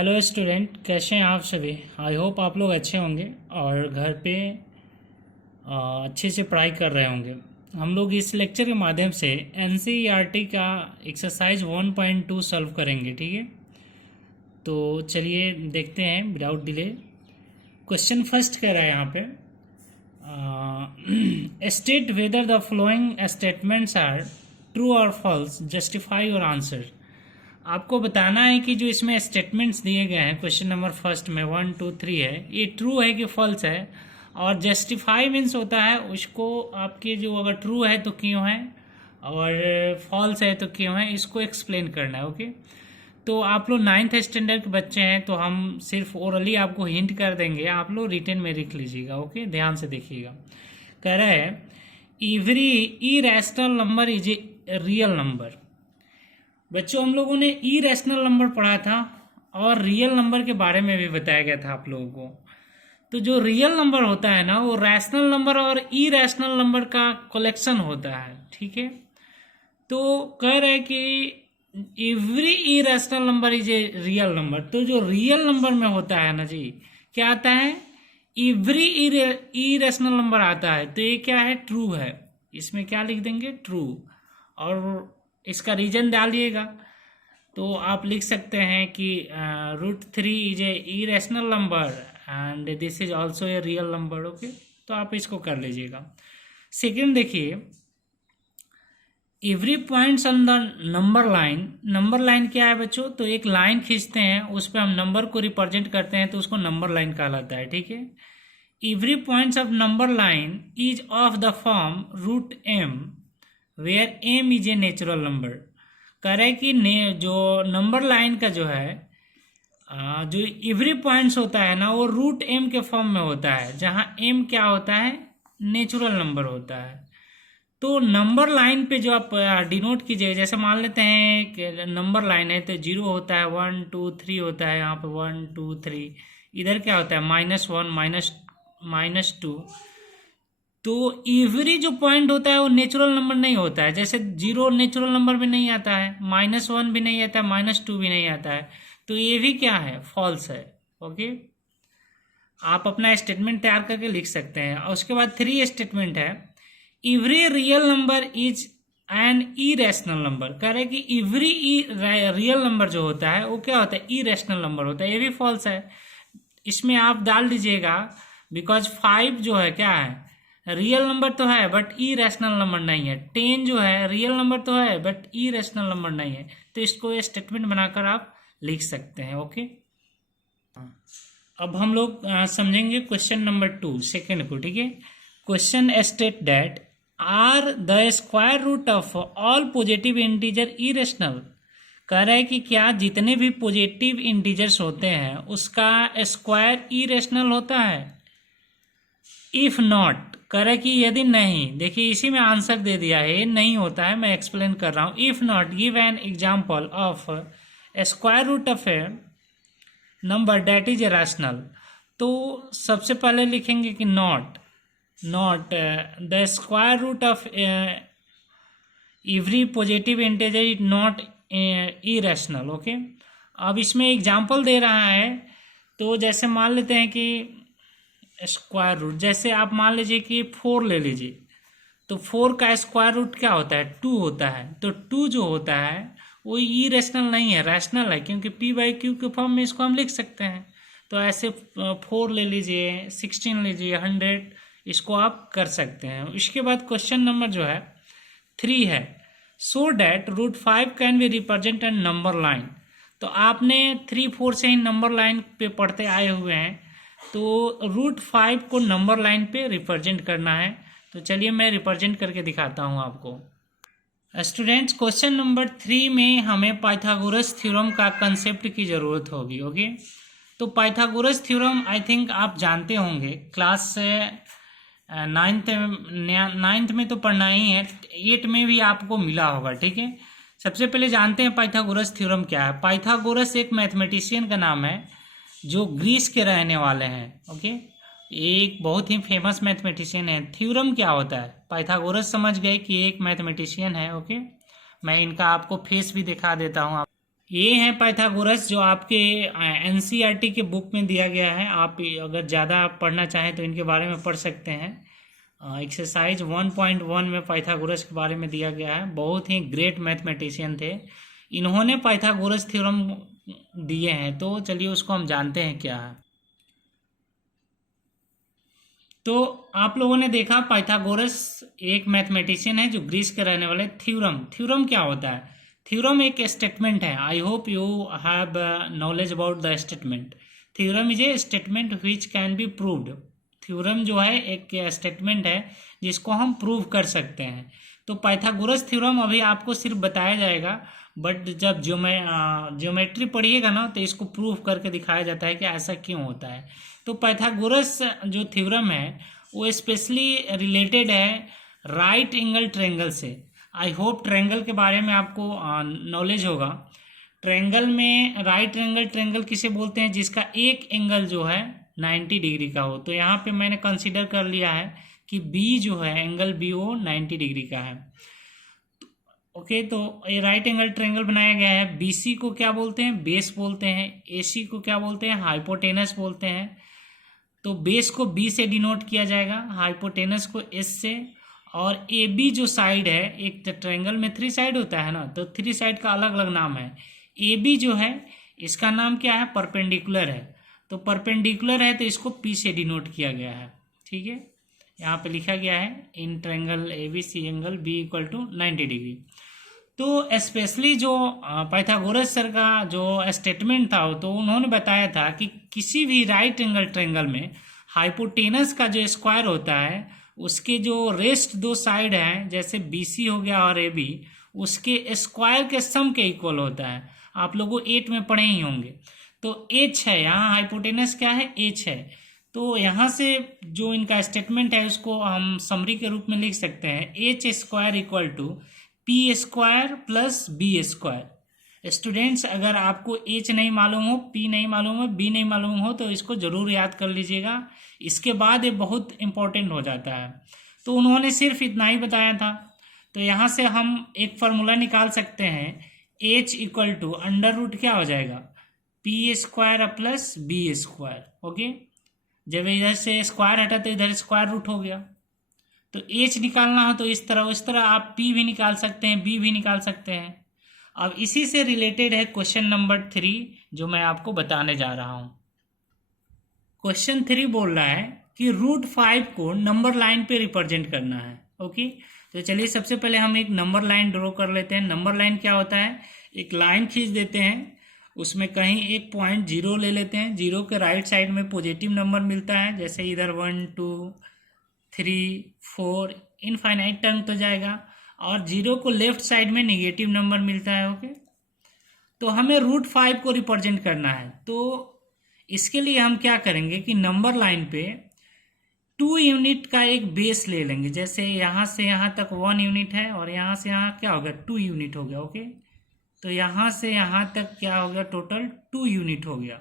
Hello student, कैसे हैं आप सभी। आई होप आप लोग अच्छे होंगे और घर पे अच्छे से पढ़ाई कर रहे होंगे। हम लोग इस लेक्चर के माध्यम से एनसीईआरटी का एक्सरसाइज 1.2 सॉल्व करेंगे, ठीक है। तो चलिए देखते हैं विदाउट डिले। क्वेश्चन फर्स्ट कह रहा है यहाँ पे, state whether the following statements are true और फॉल्स, जस्टिफाई योर आंसर। आपको बताना है कि जो इसमें स्टेटमेंट्स दिए गए हैं क्वेश्चन नंबर फर्स्ट में 1 2 3 है, ये ट्रू है कि फॉल्स है। और जस्टिफाई मीन्स होता है उसको आपके जो अगर ट्रू है तो क्यों है और फॉल्स है तो क्यों है, इसको एक्सप्लेन करना है। ओके, तो आप लोग 9th स्टैंडर्ड के बच्चे हैं तो हम सिर्फ ओरली आपको हिंट कर देंगे, आप लोग रिटन में लिख लीजिएगा। ओके, ध्यान से देखिएगा। कह रहा है every irrational number is a real number. बच्चों, हम लोगों ने इरेशनल नंबर पढ़ा था और रियल नंबर के बारे में भी बताया गया था आप लोगों को। तो जो रियल नंबर होता है ना, वो रैशनल नंबर और इरेशनल नंबर का कलेक्शन होता है, ठीक है। तो कह रहे हैं कि every irrational number is a real number. तो जो रियल नंबर में होता है ना जी, क्या आता है, एवरी इरेशनल नंबर आता है। तो ये क्या है, ट्रू है। इसमें क्या लिख देंगे, ट्रू। और इसका रीजन डालिएगा तो आप लिख सकते हैं कि √3 is a irrational number and this is also a real number. Okay, तो आप इसको कर लीजिएगा। सेकेंड देखिए, every points on the number line. Number line क्या है बच्चों, तो एक लाइन खींचते हैं, उस पर हम नंबर को रिप्रेजेंट करते हैं तो उसको नंबर लाइन कहलाता है, ठीक है। Every points of number line is of the form √m where m is a natural number. कह रहे हैं कि जो नंबर लाइन का जो है जो एवरी पॉइंट्स होता है ना, वो √m के फॉर्म में होता है, जहाँ m क्या होता है, नेचुरल नंबर होता है। तो नंबर लाइन पे जो आप डिनोट कीजिए, जैसे मान लेते हैं कि नंबर लाइन है तो 0 होता है, 1 2 3 होता है, यहाँ पे 1 2 3, इधर क्या होता है, -1 -2। तो एवरी जो पॉइंट होता है वो नेचुरल नंबर नहीं होता है। जैसे 0 नेचुरल नंबर भी नहीं आता है, -1 भी नहीं आता है, -2 भी नहीं आता है। तो ये भी क्या है, फॉल्स है। ओके, आप अपना स्टेटमेंट तैयार करके लिख सकते हैं। और उसके बाद 3 स्टेटमेंट है, every real number is an irrational number. कह रहे कि एवरी रियल नंबर जो होता है वो क्या होता है, इरेशनल नंबर होता है। ये भी फॉल्स है। इसमें आप डाल दीजिएगा बिकॉज 5 जो है क्या है, रियल नंबर तो है बट इरेशनल नंबर नहीं है। 10 जो है रियल नंबर तो है बट इरेशनल नंबर नहीं है। तो इसको स्टेटमेंट बनाकर आप लिख सकते हैं। ओके, अब हम लोग समझेंगे क्वेश्चन नंबर 2 सेकेंड को, ठीक है। Question state that are the square root of all positive integer irrational. कह रहा है कि क्या जितने भी पॉजिटिव इंटीजर्स होते हैं उसका स्क्वायर इरेशनल होता है। इफ नॉट, कह रहा है कि यदि नहीं, देखिए इसी में आंसर दे दिया है, नहीं होता है, मैं एक्सप्लेन कर रहा हूँ। If not, give an example of square root of a number that is rational. तो सबसे पहले लिखेंगे कि not the square root of every positive integer is not irrational. Okay, अब इसमें एग्जाम्पल दे रहा है, तो जैसे मान लेते हैं कि स्क्वायर रूट, जैसे आप मान लीजिए कि 4 ले लीजिए, तो 4 का स्क्वायर रूट क्या होता है, 2 होता है। तो 2 जो होता है वो इरेशनल नहीं है, रैशनल है, क्योंकि p/q के फॉर्म में इसको हम लिख सकते हैं। तो ऐसे 4 ले लीजिए, 16 लीजिए, 100, इसको आप कर सकते हैं। इसके बाद क्वेश्चन नंबर जो है 3 है, so that √5 can be represent N number line. तो आपने 3 4 से ही नंबर लाइन पे पढ़ते आए हुए हैं, तो √5 को नंबर लाइन पे रिप्रेजेंट करना है। तो चलिए मैं रिप्रेजेंट करके दिखाता हूँ आपको। स्टूडेंट्स, क्वेश्चन नंबर 3 में हमें पाइथागोरस थ्योरम का कंसेप्ट की ज़रूरत होगी। ओके, तो पाइथागोरस थ्योरम आई थिंक आप जानते होंगे, क्लास 9th में तो पढ़ना ही है, 8 में भी आपको मिला होगा, ठीक है। सबसे पहले जानते हैं पाइथागोरस थ्योरम क्या है। पाइथागोरस एक मैथमेटिशियन का नाम है जो ग्रीस के रहने वाले हैं। ओके, एक बहुत ही फेमस मैथमेटिशियन है। थ्योरम क्या होता है, पाइथागोरस समझ गए कि एक मैथमेटिशियन है। ओके, मैं इनका आपको फेस भी दिखा देता हूँ। ये है पाइथागोरस जो आपके एनसीईआरटी के बुक में दिया गया है। आप अगर ज़्यादा पढ़ना चाहें तो इनके बारे में पढ़ सकते हैं। एक्सरसाइज 1.1 में पाइथागोरस के बारे में दिया गया है। बहुत ही ग्रेट मैथमेटिशियन थे, इन्होंने पाइथागोरस थ्योरम दिए हैं। तो चलिए उसको हम जानते हैं क्या है। तो आप लोगों ने देखा पाइथागोरस एक मैथमेटिशियन है जो ग्रीस के रहने वाले। थ्योरम क्या होता है? थ्योरम एक स्टेटमेंट है। I hope you have knowledge about the statement. Theorem is a statement which can be proved. Theorem जो है एक स्टेटमेंट है जिसको हम प्रूव कर सकते हैं। तो पाइथागोरस थ्योरम अभी आपको सिर्फ बताया जाएगा, बट जब ज्योमेट्री पढ़िएगा ना तो इसको प्रूव करके दिखाया जाता है कि ऐसा क्यों होता है। तो पाइथागोरस जो थ्योरम है वो स्पेशली रिलेटेड है राइट एंगल ट्रायंगल से। आई होप ट्रायंगल के बारे में आपको नॉलेज होगा। ट्रायंगल में राइट एंगल ट्रायंगल किसे बोलते हैं? जिसका एक एंगल जो है 90 डिग्री का हो। तो यहाँ पे मैंने कंसीडर कर लिया है कि बी जो है एंगल बी वो 90 डिग्री का है। ओके, तो ये राइट एंगल ट्रायंगल बनाया गया है। बीसी को क्या बोलते हैं? बेस बोलते हैं। एसी को क्या बोलते हैं? हाइपोटेनस बोलते हैं। तो बेस को बी से डिनोट किया जाएगा, हाइपोटेनस को एस से। और ए बी जो साइड है, एक ट्रायंगल में 3 साइड होता है ना, तो 3 साइड का अलग अलग नाम है। ए बी जो है इसका नाम क्या है? परपेंडिकुलर है। तो परपेंडिकुलर है तो इसको पी से डिनोट किया गया है। ठीक है, यहाँ पे लिखा गया है in triangle A B C angle B equal to 90 डिग्री। तो स्पेशली जो पाइथागोरस सर का जो स्टेटमेंट था तो उन्होंने बताया था कि किसी भी राइट एंगल ट्रायंगल में हाइपोटेनस का जो स्क्वायर होता है उसके जो रेस्ट 2 साइड हैं, जैसे बीसी हो गया और ए बी, उसके स्क्वायर के सम के इक्वल होता है। आप लोगों 8 में पढ़े ही होंगे। तो एच है, यहाँ हाइपोटेनस क्या है? एच है। तो यहाँ से जो इनका स्टेटमेंट है उसको हम समरी के रूप में लिख सकते हैं, H square equal to P square plus B square. Students, अगर आपको एच नहीं मालूम हो, पी नहीं मालूम हो, बी नहीं मालूम हो तो इसको जरूर याद कर लीजिएगा। इसके बाद ये बहुत इंपॉर्टेंट हो जाता है। तो उन्होंने सिर्फ इतना ही बताया था। तो यहाँ से हम एक फार्मूला निकाल सकते हैं, H equal to under root क्या हो जाएगा? P square plus B square. Okay, जब इधर से स्क्वायर हटा तो इधर स्क्वायर रूट हो गया। तो एच निकालना हो तो इस तरह आप पी भी निकाल सकते हैं, बी भी निकाल सकते हैं। अब इसी से रिलेटेड है क्वेश्चन नंबर 3 जो मैं आपको बताने जा रहा हूं। क्वेश्चन 3 बोल रहा है कि √5 को नंबर लाइन पे रिप्रेजेंट करना है। ओके, तो चलिए सबसे पहले हम एक नंबर लाइन ड्रॉ कर लेते हैं। नंबर लाइन क्या होता है? एक लाइन खींच देते हैं, उसमें कहीं एक पॉइंट 0 ले लेते हैं। 0 के राइट साइड में पॉजिटिव नंबर मिलता है, जैसे इधर 1 2 3 4 इनफाइनाइट टर्म तो जाएगा। और 0 को लेफ्ट साइड में निगेटिव नंबर मिलता है। ओके, तो हमें √5 को रिप्रेजेंट करना है। तो इसके लिए हम क्या करेंगे कि नंबर लाइन पे 2 यूनिट का एक बेस ले लेंगे। जैसे यहाँ से यहाँ तक 1 यूनिट है और यहाँ से यहाँ क्या हो गया? 2 यूनिट हो गया। ओके, तो यहाँ से यहाँ तक क्या हो गया? टोटल 2 यूनिट हो गया।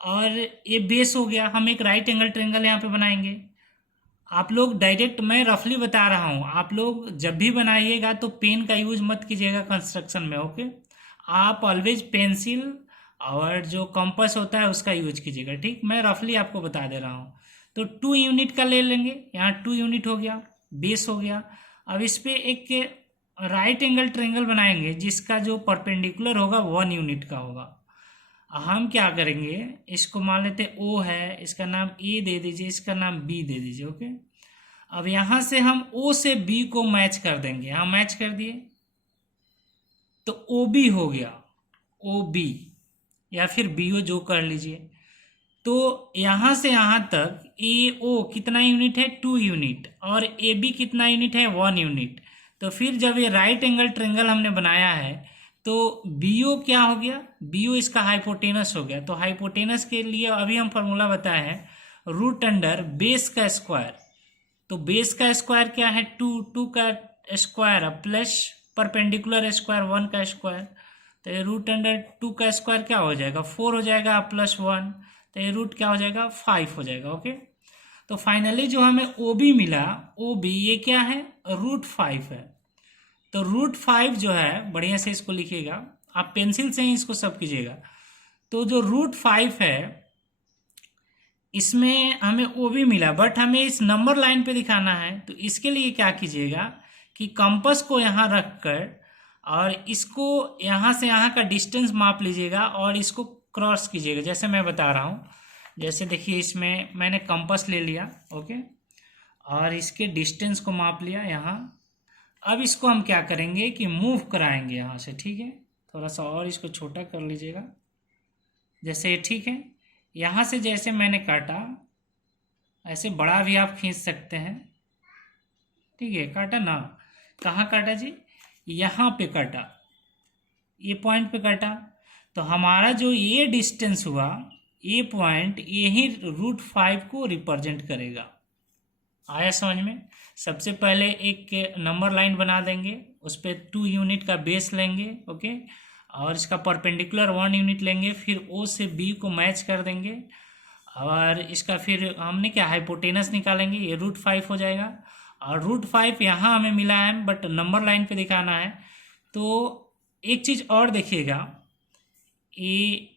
और ये बेस हो गया। हम एक राइट एंगल ट्रायंगल यहाँ पे बनाएंगे। आप लोग डायरेक्ट, मैं रफली बता रहा हूँ, आप लोग जब भी बनाइएगा तो पेन का यूज मत कीजिएगा कंस्ट्रक्शन में। ओके, आप ऑलवेज पेंसिल और जो कंपास होता है उसका यूज कीजिएगा। ठीक, मैं रफली आपको बता दे रहा हूँ। तो 2 यूनिट का ले लेंगे, यहाँ 2 यूनिट हो गया, बेस हो गया। अब इस पे एक राइट एंगल ट्रायंगल बनाएंगे जिसका जो परपेंडिकुलर होगा 1 यूनिट का होगा। हम क्या करेंगे, इसको मान लेते ओ है, इसका नाम ए दे दीजिए, इसका नाम बी दे दीजिए। ओके, अब यहाँ से हम ओ से बी को मैच कर देंगे। हाँ, मैच कर दिए तो ओ बी हो गया, ओ बी या फिर बी ओ जो कर लीजिए। तो यहाँ से यहाँ तक ए ओ कितना यूनिट है? 2 यूनिट। और ए बी कितना यूनिट है? 1 यूनिट। तो फिर जब ये राइट एंगल ट्रायंगल हमने बनाया है तो बी ओ क्या हो गया? बी ओ इसका हाइपोटेनस हो गया। तो हाइपोटेनस के लिए अभी हम फार्मूला बताए हैं, रूट अंडर बेस का स्क्वायर। तो बेस का स्क्वायर क्या है? 2 का स्क्वायर प्लस परपेंडिकुलर स्क्वायर 1 का स्क्वायर। तो ये रूट अंडर 2 का स्क्वायर क्या हो जाएगा? 4 हो जाएगा प्लस 1। तो ये रूट क्या हो जाएगा? 5 हो जाएगा। ओके, तो फाइनली जो हमें ओ बी मिला, ओ बी ये क्या है? √5 है। तो √5 जो है, बढ़िया से इसको लिखिएगा, आप पेंसिल से ही इसको सब कीजिएगा। तो जो √5 है इसमें हमें वो भी मिला, बट हमें इस नंबर लाइन पे दिखाना है। तो इसके लिए क्या कीजिएगा कि कंपास को यहाँ रख कर और इसको यहाँ से यहाँ का डिस्टेंस माप लीजिएगा और इसको क्रॉस कीजिएगा। जैसे मैं बता रहा हूँ, जैसे देखिए इसमें मैंने कंपास ले लिया, ओके, और इसके डिस्टेंस को माप लिया यहाँ। अब इसको हम क्या करेंगे कि मूव कराएंगे यहाँ से, ठीक है। थोड़ा सा और इसको छोटा कर लीजिएगा, जैसे ठीक है। यहाँ से जैसे मैंने काटा ऐसे बड़ा भी आप खींच सकते हैं, ठीक है। काटा ना, कहाँ काटा जी, यहाँ पे काटा, ये पॉइंट पे काटा। तो हमारा जो ये डिस्टेंस हुआ, ये पॉइंट यही √5 को रिप्रेजेंट करेगा। आया समझ में। सबसे पहले एक नंबर लाइन बना देंगे, उस पर 2 यूनिट का बेस लेंगे, ओके, और इसका परपेंडिकुलर 1 यूनिट लेंगे, फिर O से B को मैच कर देंगे और इसका फिर हमने क्या हाइपोटेनस निकालेंगे, ये √5 हो जाएगा। और √5 यहाँ हमें मिला है, बट नंबर लाइन पे दिखाना है। तो एक चीज़ और देखिएगा, ये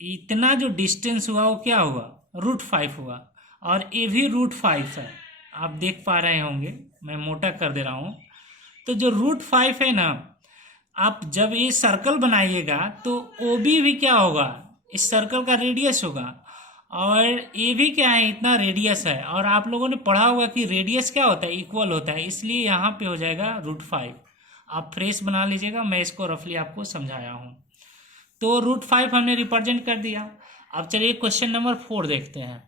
इतना जो डिस्टेंस हुआ वो क्या हुआ, √5 हुआ, और ये भी √5 है, आप देख पा रहे होंगे, मैं मोटा कर दे रहा हूँ। तो जो √5 है ना, आप जब ये सर्कल बनाइएगा तो OB भी क्या होगा, इस सर्कल का रेडियस होगा, और ये भी क्या है, इतना रेडियस है। और आप लोगों ने पढ़ा होगा कि रेडियस क्या होता है, इक्वल होता है, इसलिए यहाँ पे हो जाएगा √5। आप फ्रेश बना लीजिएगा, मैं इसको रफली आपको समझाया हूँ। तो √5 हमने रिप्रेजेंट कर दिया। अब चलिए क्वेश्चन नंबर 4 देखते हैं।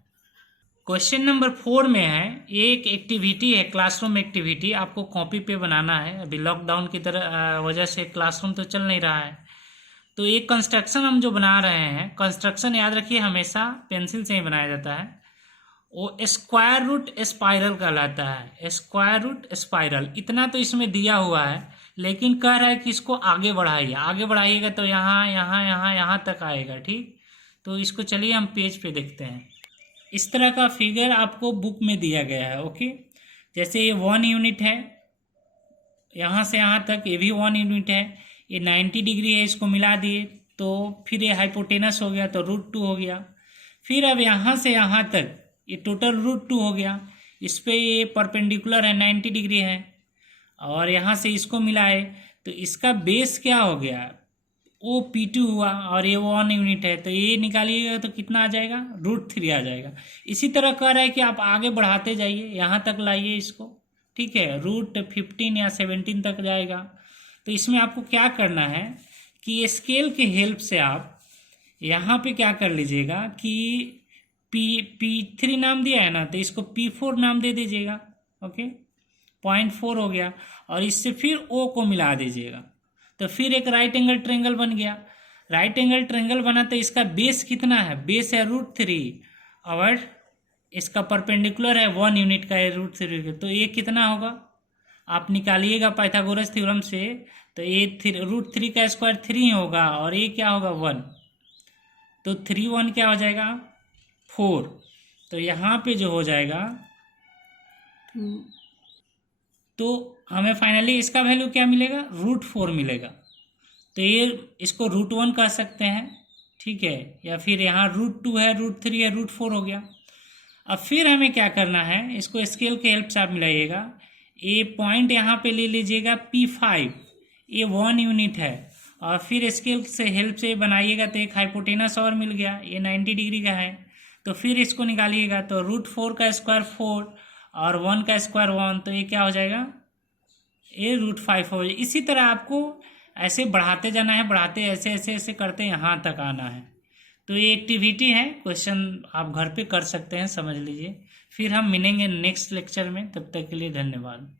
क्वेश्चन नंबर 4 में है, एक एक्टिविटी है, क्लासरूम एक्टिविटी, आपको कॉपी पे बनाना है। अभी लॉकडाउन की तरह वजह से क्लासरूम तो चल नहीं रहा है। तो एक कंस्ट्रक्शन हम जो बना रहे हैं, कंस्ट्रक्शन याद रखिए हमेशा पेंसिल से ही बनाया जाता है, वो स्क्वायर रूट स्पाइरल कहलाता है। स्क्वायर रूट स्पाइरल, इतना तो इसमें दिया हुआ है, लेकिन कह रहा है कि इसको आगे बढ़ाइए। आगे बढ़ाइएगा तो यहाँ यहाँ यहाँ यहाँ तक आएगा, ठीक। तो इसको चलिए हम पेज पे देखते हैं। इस तरह का फिगर आपको बुक में दिया गया है, ओके। जैसे ये 1 यूनिट है, यहाँ से यहाँ तक ये भी 1 यूनिट है, ये 90 डिग्री है, इसको मिला दिए तो फिर ये हाइपोटेनस हो गया, तो √2 हो गया। फिर अब यहाँ से यहाँ तक ये टोटल √2 हो गया। इस पे ये परपेंडिकुलर है, 90 डिग्री है, और यहाँ से इसको मिलाए तो इसका बेस क्या हो गया, OP2 हुआ, और ये 1 यूनिट है, तो ये निकालिएगा तो कितना आ जाएगा, √3 आ जाएगा। इसी तरह कह रहा है कि आप आगे बढ़ाते जाइए, यहाँ तक लाइए इसको, ठीक है, √15 या 17 तक जाएगा। तो इसमें आपको क्या करना है कि स्केल के हेल्प से आप यहाँ पे क्या कर लीजिएगा कि P3 नाम दिया है ना, तो इसको P4 नाम दे दीजिएगा, ओके। 0.4 हो गया, और इससे फिर O को मिला दीजिएगा, तो फिर एक राइट एंगल ट्रायंगल बन गया। राइट एंगल ट्रायंगल बना तो इसका बेस कितना है, बेस है √3, और इसका परपेंडिकुलर है 1 यूनिट का है √3, तो ये कितना होगा आप निकालिएगा पाइथागोरस थ्योरम से। तो ये √3 का स्क्वायर 3 होगा, और ये क्या होगा 1, तो 3 1 क्या हो जाएगा 4। तो यहाँ पे जो हो जाएगा 2, तो हमें फाइनली इसका वैल्यू क्या मिलेगा, √4 मिलेगा। तो ये इसको √1 कह सकते हैं, ठीक है, या फिर यहाँ √2 है, √3 है, √4 हो गया। अब फिर हमें क्या करना है, इसको स्केल के हेल्प से आप मिलाइएगा। ये पॉइंट यहाँ पे ले लीजिएगा P5, ये 1 यूनिट है, और फिर स्केल से हेल्प से बनाइएगा तो एक हाइपोटेनस और मिल गया, ये 90 डिग्री का है। तो फिर इसको निकालिएगा तो √4 का स्क्वायर 4 और 1 का स्क्वायर 1, तो ये क्या हो जाएगा, ये √5 हो जाएगा। इसी तरह आपको ऐसे बढ़ाते जाना है, बढ़ाते ऐसे ऐसे ऐसे करते यहाँ तक आना है। तो ये एक्टिविटी है, क्वेश्चन आप घर पे कर सकते हैं, समझ लीजिए। फिर हम मिलेंगे नेक्स्ट लेक्चर में, तब तक के लिए धन्यवाद।